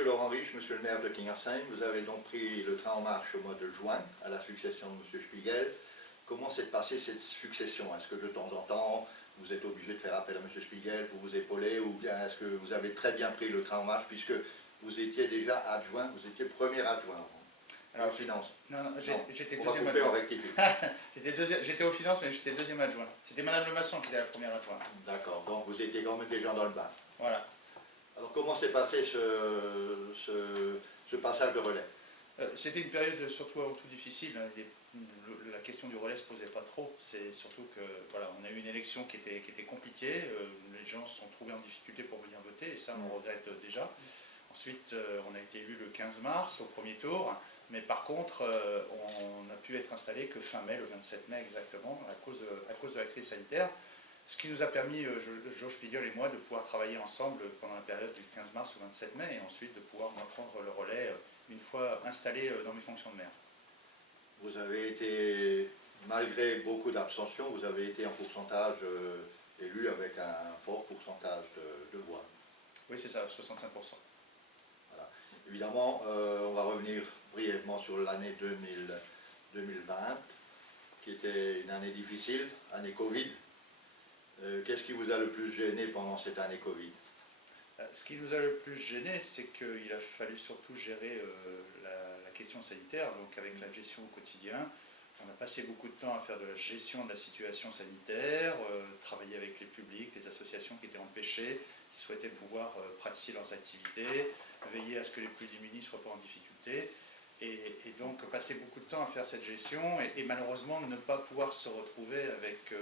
Monsieur Laurent Riche, monsieur le maire de Kingersheim, vous avez donc pris le train en marche au mois de juin, à la succession de monsieur Spiegel. Comment s'est passée cette succession? Est-ce que de temps en temps, vous êtes obligé de faire appel à monsieur Spiegel pour vous épauler, ou bien est-ce que vous avez très bien pris le train en marche, puisque vous étiez déjà adjoint, vous étiez premier adjoint aux finances? Non, j'étais on va deuxième couper en adjoint. rectifier. J'étais aux finances, mais j'étais deuxième adjoint. C'était Madame Lemasson qui était la première adjointe. D'accord, donc vous étiez quand même déjà dans le bain. Voilà. Alors comment s'est passé ce passage de relais? C'était une période surtout avant tout difficile. La question du relais ne se posait pas trop. C'est surtout que voilà, on a eu une élection qui était compliquée. Les gens se sont trouvés en difficulté pour venir voter, et ça on regrette déjà. Ensuite, on a été élu le 15 mars au premier tour, mais par contre, on n'a pu être installé que fin mai, le 27 mai exactement, à cause de la crise sanitaire. Ce qui nous a permis, Georges Spiegel et moi, de pouvoir travailler ensemble pendant la période du 15 mars au 27 mai, et ensuite de pouvoir prendre le relais une fois installé dans mes fonctions de maire. Vous avez été, malgré beaucoup d'abstention, vous avez été en pourcentage élu avec un fort pourcentage de voix. Oui, c'est ça, 65%. Voilà. Évidemment, on va revenir brièvement sur l'année 2020, qui était une année difficile, année Covid. Qu'est-ce qui vous a le plus gêné pendant cette année Covid? Ce qui nous a le plus gêné, c'est qu'il a fallu surtout gérer la question sanitaire, donc avec la gestion au quotidien. On a passé beaucoup de temps à faire de la gestion de la situation sanitaire, travailler avec les publics, les associations qui étaient empêchées, qui souhaitaient pouvoir pratiquer leurs activités, veiller à ce que les plus démunis ne soient pas en difficulté. Et donc passer beaucoup de temps à faire cette gestion et malheureusement ne pas pouvoir se retrouver avec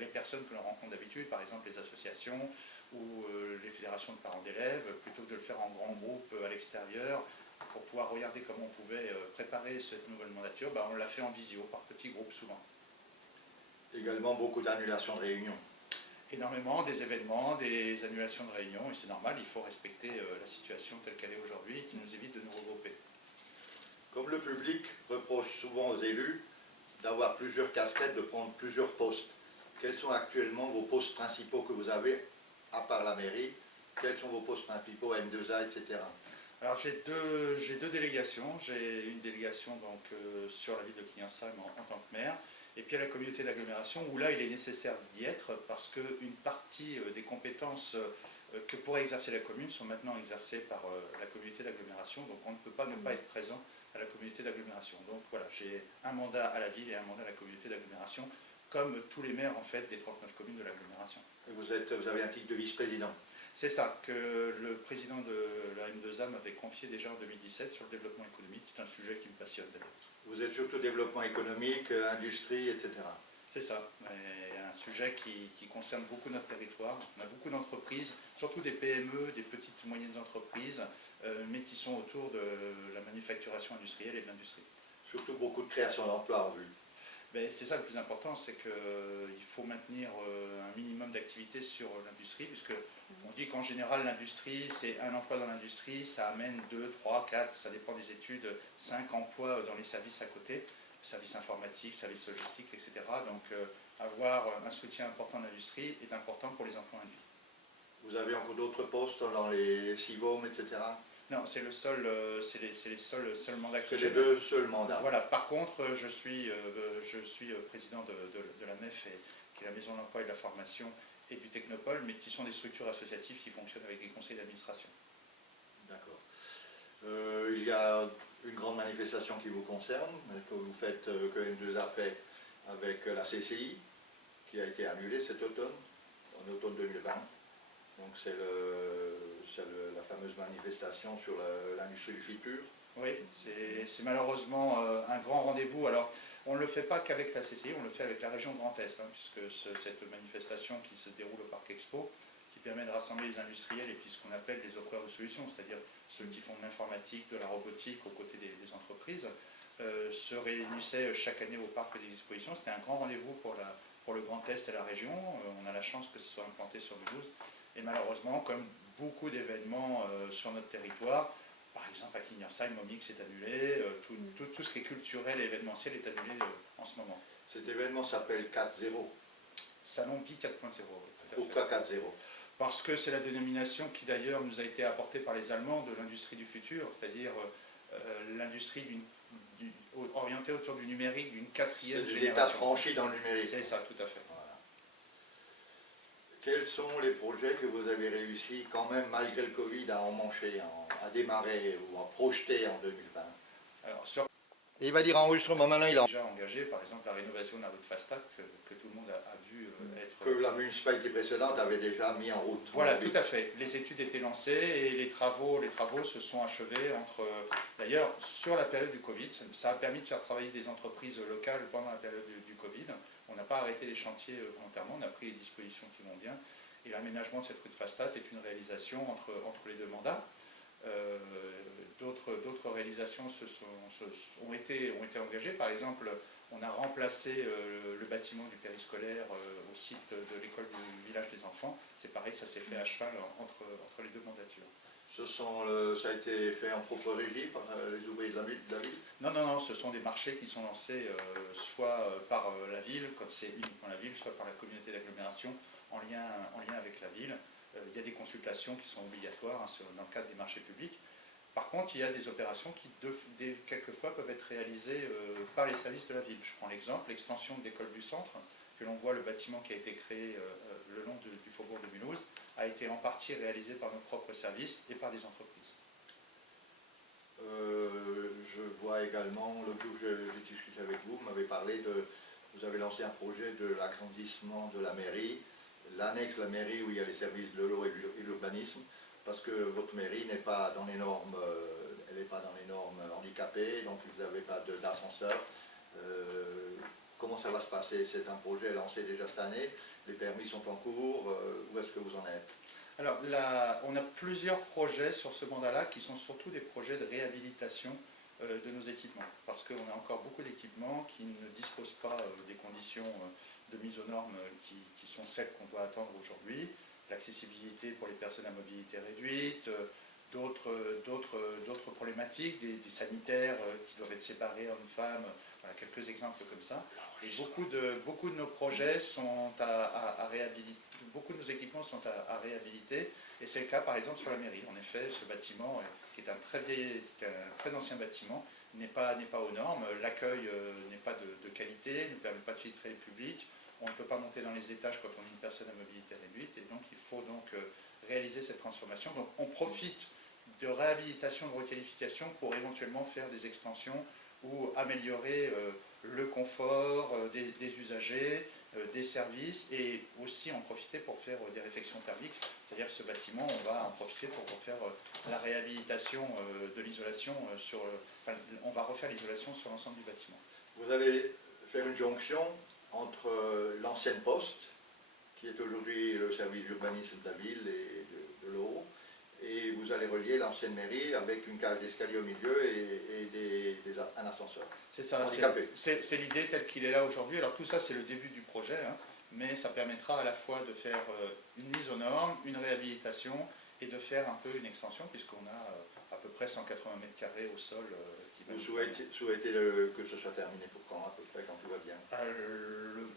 les personnes que l'on rencontre d'habitude, par exemple les associations ou les fédérations de parents d'élèves, plutôt que de le faire en grand groupe à l'extérieur pour pouvoir regarder comment on pouvait préparer cette nouvelle mandature. On l'a fait en visio, par petits groupes souvent. Également beaucoup d'annulations de réunions. Énormément, des événements, des annulations de réunions, et c'est normal, il faut respecter la situation telle qu'elle est aujourd'hui qui nous évite de nous regrouper. Comme le public reproche souvent aux élus d'avoir plusieurs casquettes, de prendre plusieurs postes, quels sont actuellement vos postes principaux que vous avez, à part la mairie? Quels sont vos postes principaux, M2A, etc.? Alors j'ai deux délégations. J'ai une délégation donc, sur la ville de Kingersheim en tant que maire, et puis à la communauté d'agglomération, où là il est nécessaire d'y être, parce qu'une partie des compétences que pourrait exercer la commune sont maintenant exercées par la communauté d'agglomération, donc on ne peut pas ne pas être présent à la communauté d'agglomération. Donc voilà, j'ai un mandat à la ville et un mandat à la communauté d'agglomération, comme tous les maires en fait des 39 communes de l'agglomération. Vous avez un titre de vice-président? C'est ça, que le président de la M2A m'avait confié déjà en 2017 sur le développement économique. C'est un sujet qui me passionne d'ailleurs. Vous êtes surtout développement économique, industrie, etc. C'est ça, un sujet qui concerne beaucoup notre territoire. On a beaucoup d'entreprises, surtout des PME, des petites et moyennes entreprises, mais qui sont autour de la manufacturation industrielle et de l'industrie. Surtout beaucoup de création d'emplois en vue. C'est ça le plus important, c'est qu'il faut maintenir un minimum d'activité sur l'industrie, puisqu'on dit qu'en général l'industrie, c'est un emploi dans l'industrie, ça amène 2, 3, 4, ça dépend des études, 5 emplois dans les services à côté, services informatiques, services logistiques, etc. Donc avoir un soutien important de l'industrie est important pour les emplois induits. Vous avez encore d'autres postes dans les CIVOM, etc. Non, c'est les seuls mandats que j'ai. C'est les deux seuls mandats. Voilà. Par contre, je suis président de la MEF, qui est la Maison de l'Emploi et de la Formation, et du Technopole, mais qui sont des structures associatives qui fonctionnent avec des conseils d'administration. D'accord. Il y a une grande manifestation qui vous concerne, que vous faites, que M2A fait avec la CCI, qui a été annulée cet automne, en automne 2020. Donc c'est la fameuse manifestation sur l'industrie du futur. Oui, c'est malheureusement un grand rendez-vous. Alors, on ne le fait pas qu'avec la CCI, on le fait avec la région Grand Est, puisque cette manifestation qui se déroule au Parc Expo, qui permet de rassembler les industriels et puis ce qu'on appelle les offreurs de solutions, c'est-à-dire ceux qui font de l'informatique, de la robotique aux côtés des entreprises, se réunissaient chaque année au Parc des Expositions. C'était un grand rendez-vous pour le Grand Est et la région. On a la chance que ce soit implanté sur Mulhouse. Et malheureusement, comme beaucoup d'événements sur notre territoire, par exemple à Kingersheim, Momix est annulé, tout ce qui est culturel et événementiel est annulé en ce moment. Cet événement s'appelle 4.0. Salon BI 4.0. Pourquoi 4.0? Parce que c'est la dénomination qui d'ailleurs nous a été apportée par les Allemands de l'industrie du futur, c'est-à-dire l'industrie orientée autour du numérique d'une quatrième C'est génération. l'étape franchie dans le numérique. C'est ça, tout à fait. Voilà. Quels sont les projets que vous avez réussi quand même, malgré le Covid, à emmancher, à démarrer ou à projeter en 2020? Alors, Et il va dire enregistrement, maintenant il a déjà engagé, par exemple, la rénovation de la route Fastac, que tout le monde a vu être... que la municipalité précédente avait déjà mis en route. Voilà, tout à fait. Les études étaient lancées et les travaux se sont achevés d'ailleurs, sur la période du Covid. Ça a permis de faire travailler des entreprises locales pendant la période du Covid. On n'a pas arrêté les chantiers volontairement, on a pris les dispositions qui vont bien. Et l'aménagement de cette rue de Fastat est une réalisation entre les deux mandats. D'autres réalisations ont été engagées. Par exemple, on a remplacé le bâtiment du périscolaire au site de l'école du village des enfants. C'est pareil, ça s'est fait à cheval entre les deux mandatures. Ça a été fait en propre régie par les ouvriers de la ville? Non, non, non, ce sont des marchés qui sont lancés soit par la ville, quand c'est uniquement la ville, soit par la communauté d'agglomération en lien avec la ville. Il y a des consultations qui sont obligatoires dans le cadre des marchés publics. Par contre, il y a des opérations qui, quelquefois, peuvent être réalisées par les services de la ville. Je prends l'exemple, l'extension de l'école du centre, que l'on voit le bâtiment qui a été créé le long du faubourg de Mulhouse, a été en partie réalisé par nos propres services et par des entreprises. Je vois également, l'autre jour j'ai discuté avec vous, vous m'avez parlé vous avez lancé un projet de l'agrandissement de la mairie, l'annexe de la mairie où il y a les services de l'eau et l'urbanisme, parce que votre mairie n'est pas dans les normes, elle n'est pas dans les normes handicapées, donc vous n'avez pas d'ascenseur. Comment ça va se passer? C'est un projet lancé déjà cette année, les permis sont en cours, où est-ce que vous en êtes? Alors, on a plusieurs projets sur ce mandat-là qui sont surtout des projets de réhabilitation de nos équipements, parce qu'on a encore beaucoup d'équipements qui ne disposent pas des conditions de mise aux normes qui sont celles qu'on doit attendre aujourd'hui, l'accessibilité pour les personnes à mobilité réduite, d'autres problématiques, des sanitaires qui doivent être séparés hommes-femmes, voilà, quelques exemples comme ça. Et beaucoup de nos projets sont à réhabiliter, beaucoup de nos équipements sont à réhabiliter, et c'est le cas par exemple sur la mairie. En effet, ce bâtiment, qui est un très ancien bâtiment, n'est pas aux normes, l'accueil n'est pas de qualité, ne permet pas de filtrer le public, on ne peut pas monter dans les étages quand on est une personne à mobilité réduite, et donc il faut donc réaliser cette transformation. Donc on profite de réhabilitation, de requalification pour éventuellement faire des extensions ou améliorer le confort des usagers, des services, et aussi en profiter pour faire des réfections thermiques. C'est-à-dire que ce bâtiment, on va en profiter pour refaire la réhabilitation de l'isolation, on va refaire l'isolation sur l'ensemble du bâtiment. Vous allez faire une jonction entre l'ancienne poste, qui est aujourd'hui le service d'urbanisme de la ville et de l'eau, et vous allez relier l'ancienne mairie avec une cage d'escalier au milieu et un ascenseur. C'est ça, c'est l'idée telle qu'il est là aujourd'hui. Alors tout ça, c'est le début du projet, hein, mais ça permettra à la fois de faire une mise aux normes, une réhabilitation, et de faire un peu une extension, puisqu'on a à peu près 180 mètres carrés au sol. Vous souhaitez que ce soit terminé pour quand, à peu près, quand tout va bien?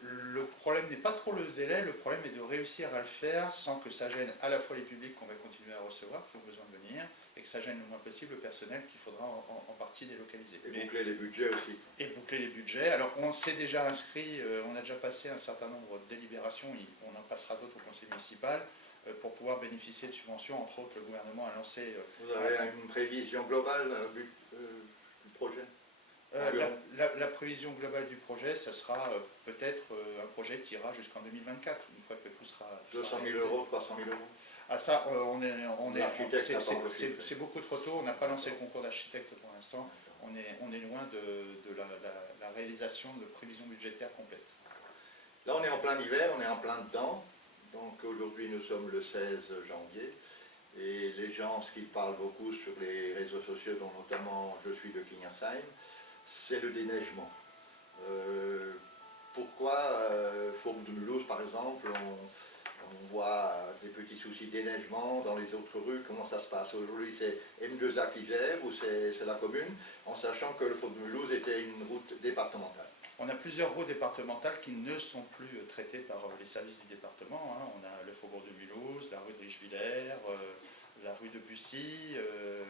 Le problème n'est pas trop le délai, le problème est de réussir à le faire sans que ça gêne à la fois les publics qu'on va continuer à recevoir, qui ont besoin de venir, et que ça gêne le moins possible le personnel qu'il faudra en partie délocaliser. Et boucler les budgets aussi. Et boucler les budgets. Alors on s'est déjà inscrit, on a déjà passé un certain nombre de délibérations, on en passera d'autres au conseil municipal, pour pouvoir bénéficier de subventions. Entre autres, le gouvernement a lancé... Vous avez une prévision globale du projet? La prévision globale du projet, ça sera peut-être un projet qui ira jusqu'en 2024, une fois que tout sera... 200 000 euros, 300 000 euros? Ah ça, c'est beaucoup trop tôt, on n'a pas lancé le concours d'architecte pour l'instant, on est loin de la réalisation de prévisions budgétaires complètes. Là on est en plein hiver, on est en plein dedans, donc aujourd'hui nous sommes le 16 janvier, et les gens, ce qu'ils parlent beaucoup sur les réseaux sociaux, dont notamment je suis de Kingersheim, c'est le déneigement. Pourquoi Faubourg de Mulhouse par exemple, on voit des petits soucis de déneigement dans les autres rues? Comment ça se passe? Aujourd'hui c'est M2A qui gère ou c'est la commune, en sachant que le Faubourg de Mulhouse était une route départementale? On a plusieurs routes départementales qui ne sont plus traitées par les services du département. Hein. On a le faubourg de Mulhouse, la rue de Richevillers, la rue de Bussy,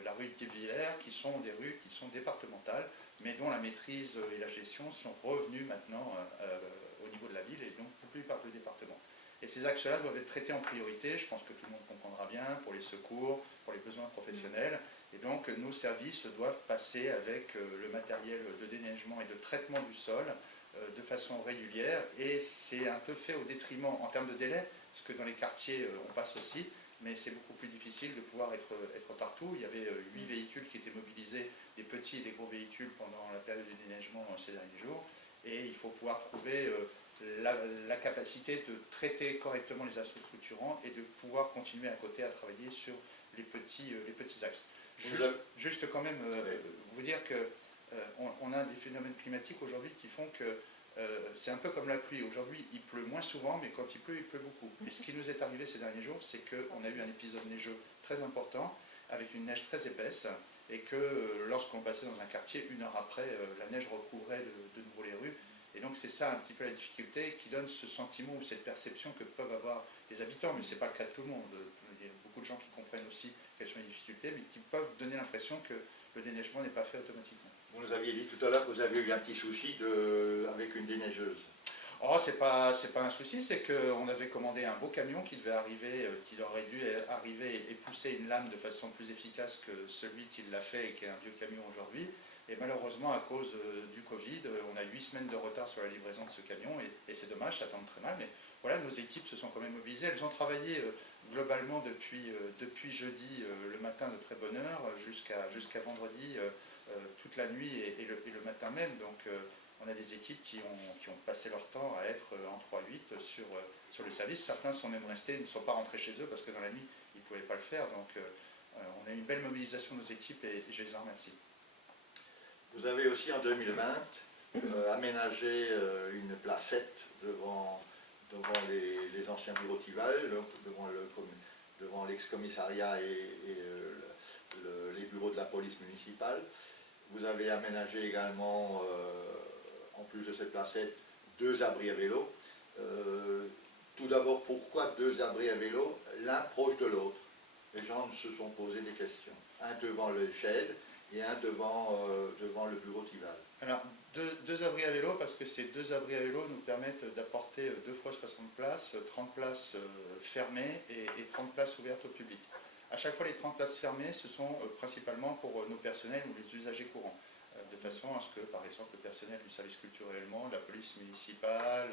la rue de Thibvillers, qui sont des rues qui sont départementales, mais dont la maîtrise et la gestion sont revenues maintenant au niveau de la ville et donc plus par le département. Et ces axes-là doivent être traités en priorité, je pense que tout le monde comprendra bien, pour les secours, pour les besoins professionnels. Et donc nos services doivent passer avec le matériel de déneigement et de traitement du sol de façon régulière. Et c'est un peu fait au détriment en termes de délai, parce que dans les quartiers on passe aussi, mais c'est beaucoup plus difficile de pouvoir être partout. Il y avait 8 véhicules qui étaient mobilisés, des petits et des gros véhicules pendant la période du déneigement ces derniers jours. Et il faut pouvoir trouver la capacité de traiter correctement les assauts structurants et de pouvoir continuer à côté à travailler sur les petits axes. Juste quand même vous dire qu'on a des phénomènes climatiques aujourd'hui qui font que c'est un peu comme la pluie. Aujourd'hui, il pleut moins souvent, mais quand il pleut beaucoup. Et ce qui nous est arrivé ces derniers jours, c'est qu'on a eu un épisode neigeux très important, avec une neige très épaisse, et que lorsqu'on passait dans un quartier, 1 heure après, la neige recouvrait de nouveau les rues. Et donc c'est ça un petit peu la difficulté qui donne ce sentiment ou cette perception que peuvent avoir les habitants, mais ce n'est pas le cas de tout le monde. Il y a beaucoup de gens qui comprennent aussi quelles sont les difficultés, mais qui peuvent donner l'impression que le déneigement n'est pas fait automatiquement. Vous nous aviez dit tout à l'heure que vous aviez eu un petit souci avec une déneigeuse. Oh, c'est pas un souci, c'est qu'on avait commandé un beau camion qui devait arriver, qui aurait dû arriver et pousser une lame de façon plus efficace que celui qui l'a fait et qui est un vieux camion aujourd'hui. Et malheureusement, à cause du Covid, on a 8 semaines de retard sur la livraison de ce camion, et c'est dommage, ça tombe très mal, mais voilà, nos équipes se sont quand même mobilisées. Elles ont travaillé globalement depuis jeudi le matin de très bonne heure jusqu'à vendredi, toute la nuit et le matin même. Donc on a des équipes qui ont passé leur temps à être en 3-8 sur le service. Certains sont même restés, ne sont pas rentrés chez eux parce que dans la nuit, ils ne pouvaient pas le faire. Donc on a eu une belle mobilisation de nos équipes et je les en remercie. Vous avez aussi en 2020 aménagé une placette devant les anciens bureaux Tival, devant l'ex-commissariat et les bureaux de la police municipale. Vous avez aménagé également, en plus de cette placette, 2 abris à vélo. Tout d'abord, pourquoi 2 abris à vélo, l'un proche de l'autre? Les gens se sont posé des questions. Un devant le shed et un devant le bureau Tival. Alors, deux abris à vélo, parce que ces 2 abris à vélo nous permettent d'apporter 2 fois 60 places, 30 places fermées et 30 places ouvertes au public. À chaque fois, les 30 places fermées, ce sont principalement pour nos personnels ou les usagers courants, de façon à ce que, par exemple, le personnel du service culturel allemand, de la police municipale,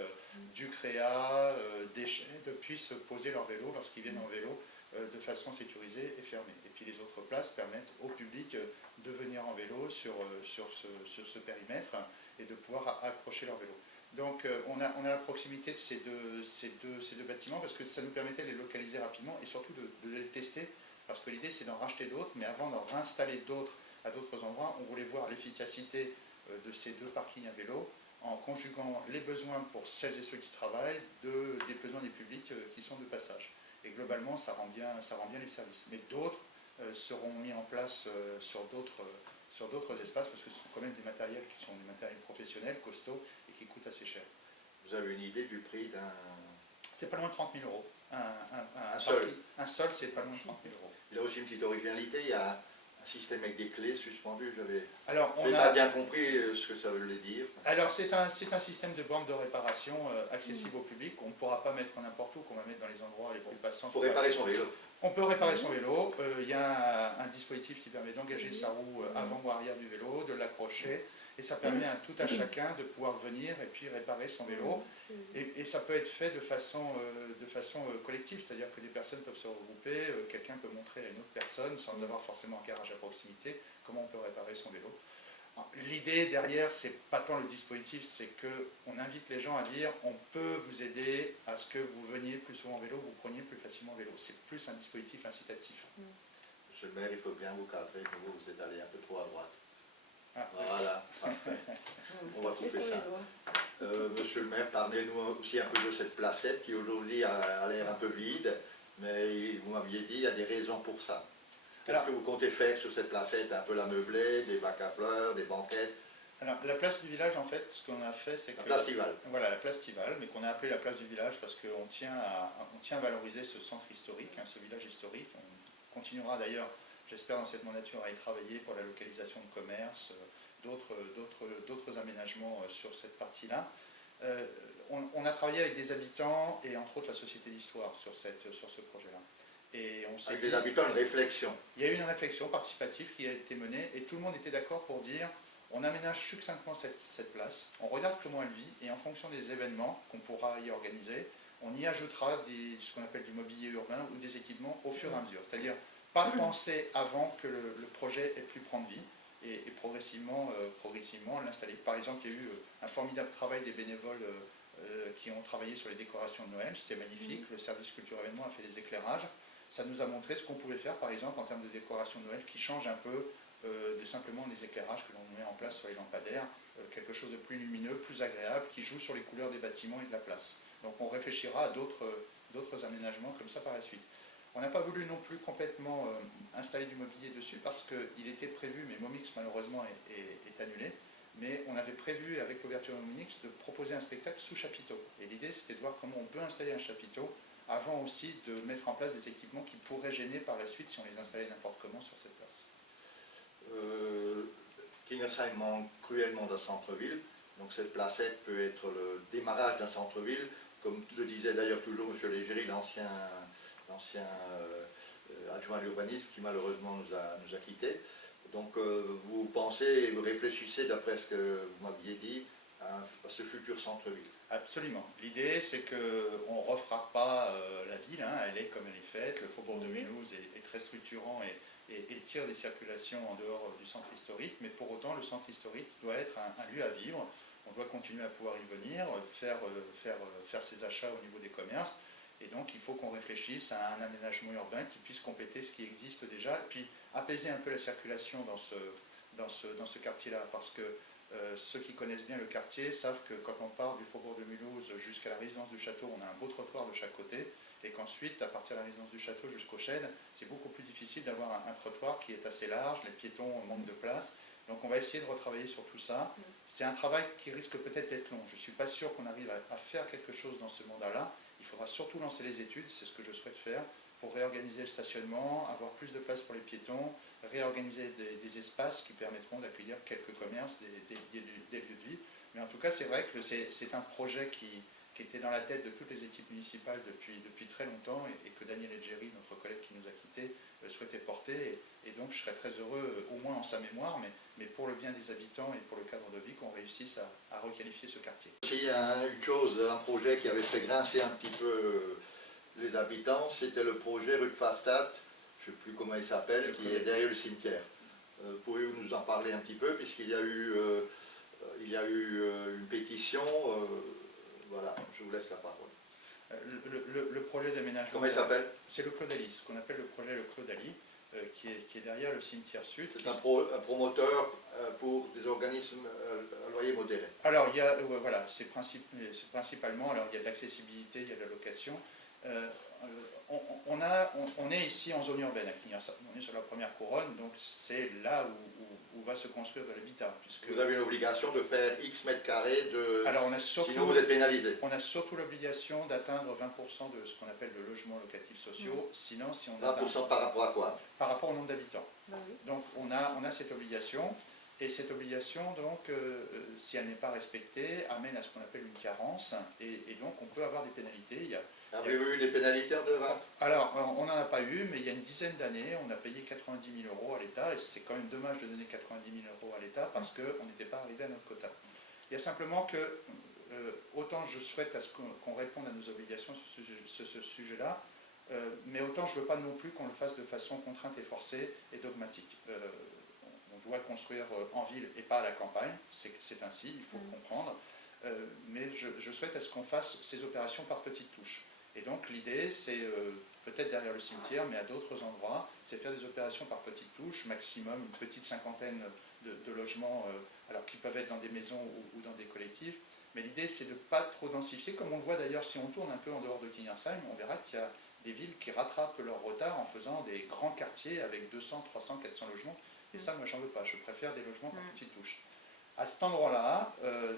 du CREA, des SHED puissent poser leur vélo lorsqu'ils viennent en vélo de façon sécurisée et fermée. Et puis les autres places permettent au public de venir en vélo sur ce périmètre et de pouvoir accrocher leur vélo. Donc on a la proximité de ces deux bâtiments parce que ça nous permettait de les localiser rapidement et surtout de les tester, parce que l'idée c'est d'en racheter d'autres, mais avant d'en réinstaller d'autres à d'autres endroits, on voulait voir l'efficacité de ces 2 parkings à vélo en conjuguant les besoins pour celles et ceux qui travaillent des besoins des publics qui sont de passage. Et globalement, ça rend bien les services. Mais d'autres seront mis en place sur d'autres espaces, parce que ce sont quand même des matériels qui sont des matériels professionnels, costauds, et qui coûtent assez cher. Vous avez une idée du prix d'un... C'est pas loin de 30 000 euros. Un sol, c'est pas loin de 30 000 euros. Il a aussi une petite originalité, il y a un système avec des clés suspendues. Alors, on n'a pas bien compris ce que ça voulait dire. Alors, c'est un système de borne de réparation accessible au public. On ne pourra pas mettre n'importe où, qu'on va mettre dans les endroits les plus passants. Pour réparer son vélo. On peut réparer son vélo. Il y a un dispositif qui permet d'engager sa roue avant ou arrière du vélo, de l'accrocher. Et ça permet à tout à chacun de pouvoir venir et puis réparer son vélo. Et ça peut être fait de façon collective, c'est-à-dire que des personnes peuvent se regrouper, quelqu'un peut montrer à une autre personne, sans avoir forcément un garage à proximité, comment on peut réparer son vélo. L'idée derrière, c'est pas tant le dispositif, c'est qu'on invite les gens à dire on peut vous aider à ce que vous veniez plus souvent en vélo, vous preniez plus facilement en vélo. C'est plus un dispositif incitatif. Monsieur le maire, il faut bien vous cadrer, vous êtes allé un peu trop à droite. Ah, voilà, parfait. On va couper ça. Monsieur le maire, parlez-nous aussi un peu de cette placette qui aujourd'hui a l'air un peu vide, mais vous m'aviez dit qu'il y a des raisons pour ça. Qu'est-ce que vous comptez faire sur cette placette? Un peu la meubler, des bacs à fleurs, des banquettes? Alors, la place du village, en fait, ce qu'on a fait, c'est que... La place Tival. Voilà, la place Tival, mais qu'on a appelé la place du village parce qu'on tient à valoriser ce centre historique, hein, ce village historique. On continuera d'ailleurs, j'espère, dans cette mandature à y travailler pour la localisation de commerce, d'autres aménagements sur cette partie-là. On a travaillé avec des habitants et entre autres la Société d'Histoire sur ce projet-là. Et on s'est Avec dit, des habitants, une réflexion. il y a eu une réflexion participative qui a été menée et tout le monde était d'accord pour dire on aménage succinctement cette place, on regarde comment elle vit et en fonction des événements qu'on pourra y organiser, on y ajoutera ce qu'on appelle du mobilier urbain ou des équipements au fur et à mesure. C'est-à-dire pas penser avant que le projet ait pu prendre vie et progressivement l'installer. Par exemple, il y a eu un formidable travail des bénévoles qui ont travaillé sur les décorations de Noël, c'était magnifique, le service culture événement a fait des éclairages, ça nous a montré ce qu'on pouvait faire par exemple en termes de décoration de Noël qui change un peu de simplement les éclairages que l'on met en place sur les lampadaires, quelque chose de plus lumineux, plus agréable, qui joue sur les couleurs des bâtiments et de la place. Donc on réfléchira à d'autres aménagements comme ça par la suite. On n'a pas voulu non plus complètement installer du mobilier dessus parce qu'il était prévu, mais Momix malheureusement est annulé, mais on avait prévu avec l'ouverture de Momix de proposer un spectacle sous chapiteau. Et l'idée c'était de voir comment on peut installer un chapiteau avant aussi de mettre en place des équipements qui pourraient gêner par la suite si on les installait n'importe comment sur cette place. Kingersheim manque cruellement d'un centre-ville, donc cette placette peut être le démarrage d'un centre-ville, comme le disait d'ailleurs toujours M. Légéry, l'ancien adjoint à l'urbanisme qui malheureusement nous a quittés. Donc vous pensez et vous réfléchissez, d'après ce que vous m'aviez dit, à ce futur centre-ville. Absolument. L'idée, c'est qu'on ne refera pas la ville, hein, elle est comme elle est faite. Le faubourg de Mulhouse est très structurant et tire des circulations en dehors du centre historique, mais pour autant, le centre historique doit être un lieu à vivre. On doit continuer à pouvoir y venir, faire ses achats au niveau des commerces. Et donc, il faut qu'on réfléchisse à un aménagement urbain qui puisse compléter ce qui existe déjà, et puis apaiser un peu la circulation dans ce quartier-là, parce que ceux qui connaissent bien le quartier savent que quand on part du faubourg de Mulhouse jusqu'à la résidence du château, on a un beau trottoir de chaque côté, et qu'ensuite, à partir de la résidence du château jusqu'au Chêne, c'est beaucoup plus difficile d'avoir un trottoir qui est assez large, les piétons manquent de place. Donc on va essayer de retravailler sur tout ça. C'est un travail qui risque peut-être d'être long. Je ne suis pas sûr qu'on arrive à faire quelque chose dans ce mandat-là. Il faudra surtout lancer les études, c'est ce que je souhaite faire, pour réorganiser le stationnement, avoir plus de place pour les piétons, réorganiser des espaces qui permettront d'accueillir quelques commerces, des lieux de vie. Mais en tout cas, c'est vrai que c'est un projet qui était dans la tête de toutes les équipes municipales depuis très longtemps et que Daniel Edgeri, notre collègue qui nous a quittés, souhaitait porter. Et donc, je serais très heureux, au moins en sa mémoire, mais pour le bien des habitants et pour le cadre de vie, qu'on réussisse à requalifier ce quartier. Il y a une chose, un projet qui avait fait grincer un petit peu les habitants, c'était le projet rue de Fastad, je ne sais plus comment il s'appelle, qui est derrière le cimetière. Pouvez-vous nous en parler un petit peu, puisqu'il y a eu, une pétition, voilà, je vous laisse la parole. Le projet d'aménagement... Comment il s'appelle? C'est le Clos-d'Aly, ce qu'on appelle le projet le Clos-d'Aly, qui est derrière le cimetière sud. C'est un promoteur pour des organismes à loyer modéré. Alors, il y a, voilà, c'est principalement, alors il y a de l'accessibilité, il y a de la location. On est ici en zone urbaine à Kingersheim, on est sur la première couronne, donc c'est là où va se construire de l'habitat. Vous avez une obligation de faire X mètres carrés, sinon vous êtes pénalisé. On a surtout l'obligation d'atteindre 20% de ce qu'on appelle le logement locatif sociaux, sinon si on 20% par rapport à quoi? Par rapport au nombre d'habitants. Donc on a cette obligation, et cette obligation, donc, si elle n'est pas respectée, amène à ce qu'on appelle une carence, et donc on peut avoir des pénalités. Avez-vous eu des pénalités en 2020? Alors, on n'en a pas eu, mais il y a une dizaine d'années, on a payé 90 000 € à l'État, et c'est quand même dommage de donner 90 000 € à l'État parce qu'on n'était pas arrivé à notre quota. Il y a simplement que, autant je souhaite à ce qu'on réponde à nos obligations sur ce sujet-là, mais autant je ne veux pas non plus qu'on le fasse de façon contrainte et forcée et dogmatique. On doit construire en ville et pas à la campagne, c'est ainsi, il faut le comprendre, mais je souhaite à ce qu'on fasse ces opérations par petites touches. Et donc l'idée, c'est peut-être derrière le cimetière, mais à d'autres endroits, c'est faire des opérations par petites touches, maximum une petite cinquantaine de logements, alors qui peuvent être dans des maisons ou dans des collectifs. Mais l'idée, c'est de ne pas trop densifier, comme on le voit d'ailleurs si on tourne un peu en dehors de Kingersheim, on verra qu'il y a des villes qui rattrapent leur retard en faisant des grands quartiers avec 200, 300, 400 logements. Et ça, moi, j'en veux pas. Je préfère des logements par petites touches. À cet endroit-là,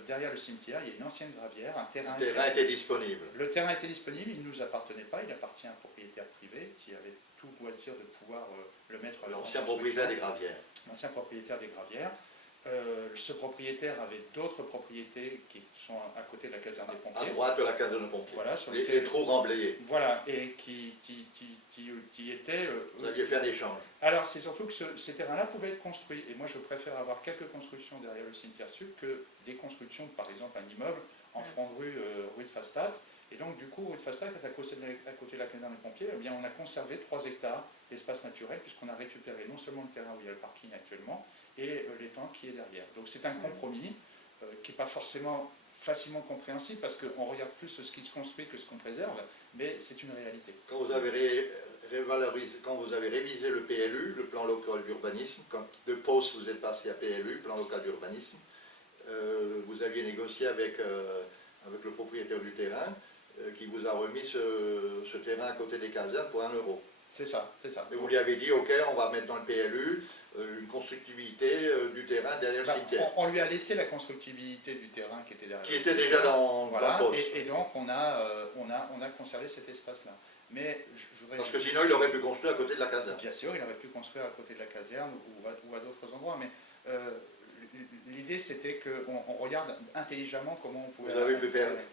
derrière le cimetière, il y a une ancienne gravière, un terrain. Le terrain était disponible. Le terrain était disponible, il ne nous appartenait pas, il appartient à un propriétaire privé qui avait tout loisir de pouvoir le mettre à L'ancien propriétaire des gravières. L'ancien propriétaire des gravières. Ce propriétaire avait d'autres propriétés qui sont à côté de la caserne des pompiers. À droite de la caserne des pompiers. Voilà, sur les trous remblayés. Voilà, et qui étaient... Vous aviez fait un échange. Alors, c'est surtout que ces terrains-là pouvaient être construits. Et moi, je préfère avoir quelques constructions derrière le cimetière sud que des constructions, par exemple, un immeuble en front de rue de Fastat. Et donc, du coup, rue de Fastat, à côté de la caserne des pompiers, eh bien, on a conservé 3 hectares d'espace naturel, puisqu'on a récupéré non seulement le terrain où il y a le parking actuellement, et l'étang qui est derrière. Donc, c'est un compromis qui n'est pas forcément facilement compréhensible, parce qu'on regarde plus ce qui se construit que ce qu'on préserve, mais c'est une réalité. Quand vous avez révisé le PLU, le plan local d'urbanisme, quand de POS vous êtes passé à PLU, plan local d'urbanisme, vous aviez négocié avec le propriétaire du terrain qui vous a remis ce terrain à côté des casernes pour 1 euro. C'est ça, c'est ça. Et vous lui avez dit, ok, on va mettre dans le PLU une constructibilité du terrain derrière le cimetière. On lui a laissé la constructibilité du terrain qui était derrière. Qui était déjà dans le poste. Et donc on a conservé cet espace-là. Mais je voudrais... Parce que sinon il aurait pu construire à côté de la caserne. Bien sûr, il aurait pu construire à côté de la caserne ou à d'autres endroits, mais l'idée c'était qu'on regarde intelligemment comment on pouvait... Vous avez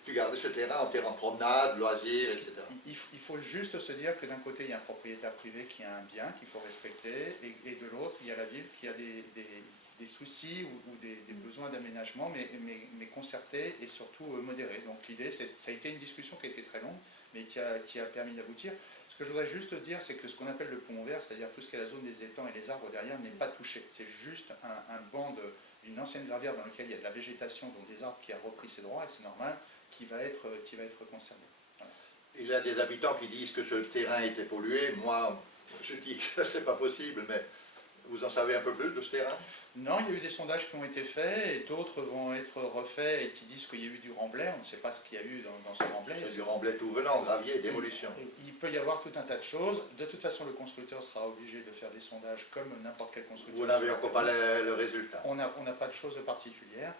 pu garder ce terrain en terrain de promenade, loisirs, etc. Il faut juste se dire que d'un côté il y a un propriétaire privé qui a un bien qu'il faut respecter, et de l'autre il y a la ville qui a des soucis ou des besoins d'aménagement, mais concertés et surtout modérés. Donc l'idée, ça a été une discussion qui a été très longue, mais qui a permis d'aboutir. Ce que je voudrais juste dire, c'est que ce qu'on appelle le pont vert, c'est-à-dire tout ce qui est la zone des étangs et les arbres derrière, n'est pas touché. C'est juste un banc d'une ancienne gravière dans lequel il y a de la végétation, donc des arbres qui a repris ses droits, et c'est normal, qui va être concerné. Voilà. Il y a des habitants qui disent que ce terrain était pollué. Moi, je dis que ce n'est pas possible, mais vous en savez un peu plus de ce terrain? Non, il y a eu des sondages qui ont été faits, et d'autres vont être refaits et qui disent qu'il y a eu du remblai. On ne sait pas ce qu'il y a eu dans ce remblai. Il y a du remblai tout venant, gravier, démolition. Il peut y avoir tout un tas de choses. De toute façon, le constructeur sera obligé de faire des sondages comme n'importe quel constructeur. Vous n'avez encore pas le résultat. On n'a pas de choses particulières.